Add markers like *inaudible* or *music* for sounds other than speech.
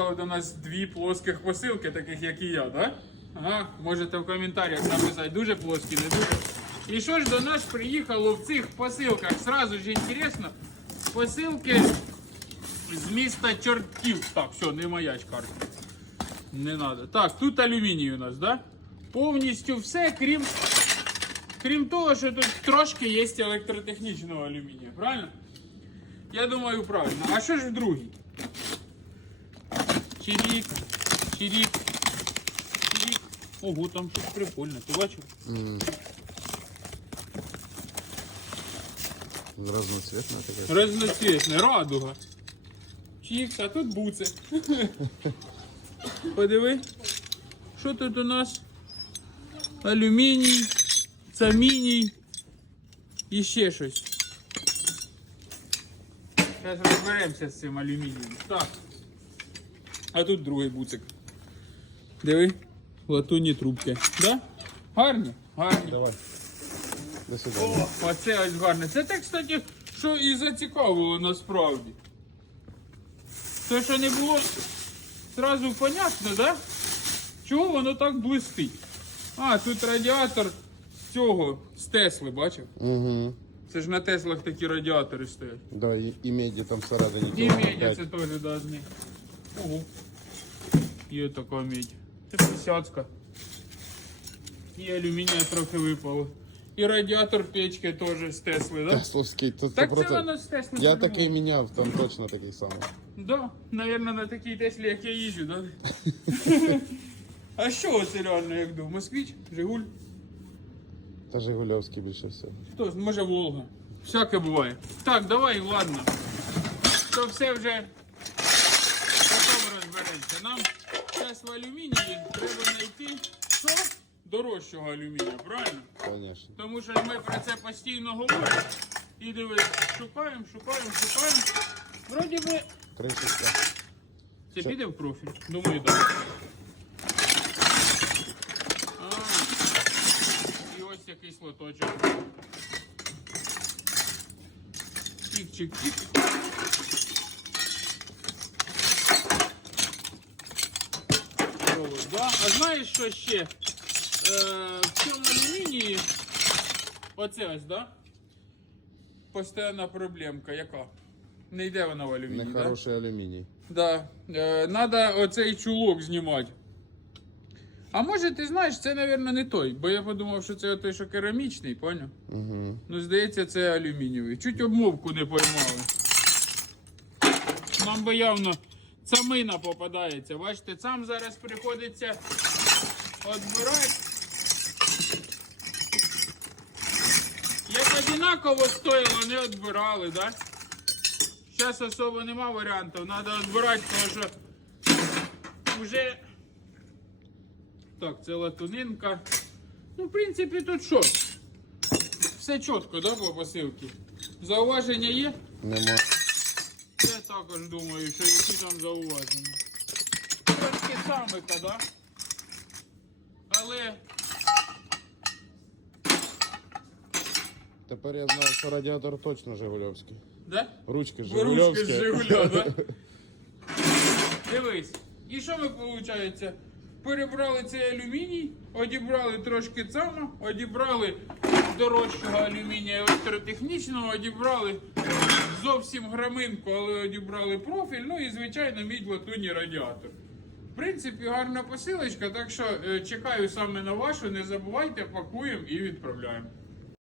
приїхало до нас дві плоских посилки, таких як і я, да? Ага, можете в коментарях написати, дуже плоскі, не дуже. І що ж до нас приїхало в цих посилках? Сразу ж інтересно, посилки з міста чортів. Так, все, не моя карта. Не треба. Так, тут алюміній у нас, да? Повністю все, крім, крім того, що тут трошки є електротехнічного алюмінія, правильно? Я думаю, правильно. А що ж в другій? Чирік, чирік, чирік. Ого, там щось прикольне. Ти бачив? Разноцветная такая. Разноцвітне, радуга. Чікс, а тут буце. *laughs* Подиви. Що тут у нас? Алюміній, цаміній і ще щось. Зараз розберемося з цим алюмінієм. Так. А тут другий буцик. Диви. Латунні трубки. Да? Гарні? Гарні. Давай. До О, свидания. оце ось гарне. Це те, кстати, що і зацікавило насправді. Те, що не було зразу понятно, да? Чого воно так блистить? А, тут радіатор з цього, з Тесли, бачив? Угу. Це ж на Теслах такі радіатори стоять. Да, и, и меди там всередині. І п'ять. це теж должны. Ого. Є така медь. Це писяцька. І алюмінія трохи випало. І радіатор печки теж з Тесли, да? Тесловський, то Так це 100%. воно з Тесли. Я по-любому. такий міняв, там точно такий самий. Да, наверное, на такій Теслі, як я їжджу, да? а що це реально, як думаю? Москвич? Жигуль? Та Жигульовський більше всього. Хто? Може Волга. Всяке буває. Так, давай, ладно. То все вже розберемося. Нам зараз в алюмінії треба знайти що? Дорожчого алюмінія, правильно? Конечно. Тому що ми про це постійно говоримо. І дивись, шукаємо, шукаємо, шукаємо. Вроді би Кришечка. Це піде в профіль? Думаю, так. А, і ось якийсь лоточок. Чик-чик-чик. Ось, Да? А знаєш, що ще? Е, в цьому алюмінії оце ось, да? Постійна проблемка, яка? Не йде вона в алюміній, да? Нехороший алюміній. Да. Е, надо оцей чулок знімати. А може, ти знаєш, це, мабуть, не той, бо я подумав, що це той, що керамічний, поняв? Угу. Ну, здається, це алюмінієвий. Чуть обмовку не поймали. Нам би явно цамина попадається. Бачите, сам зараз приходиться відбирати. Як одинаково стоїло, не відбирали, так? Да? Зараз особо нема варіантів, треба відбирати, тому що вже. Так, це латунинка. Ну, в принципі, тут що? Все чітко, да, по посилці? Зауваження є? Нема. Також думаю, що які там зауваження. Трошки самика, да? Але Тепер я знаю, що радіатор точно Жигульовський. Да? Ручки Ручки з Жигульовські. Жигуля, да? *laughs* Дивись. І що ми, виходить? Перебрали цей алюміній, одібрали трошки цама, одібрали дорожчого алюмінія електротехнічного, одібрали зовсім граминку, але одібрали профіль, ну і звичайно мідь латунні радіатор. В принципі, гарна посилочка, так що е, чекаю саме на вашу. Не забувайте, пакуємо і відправляємо.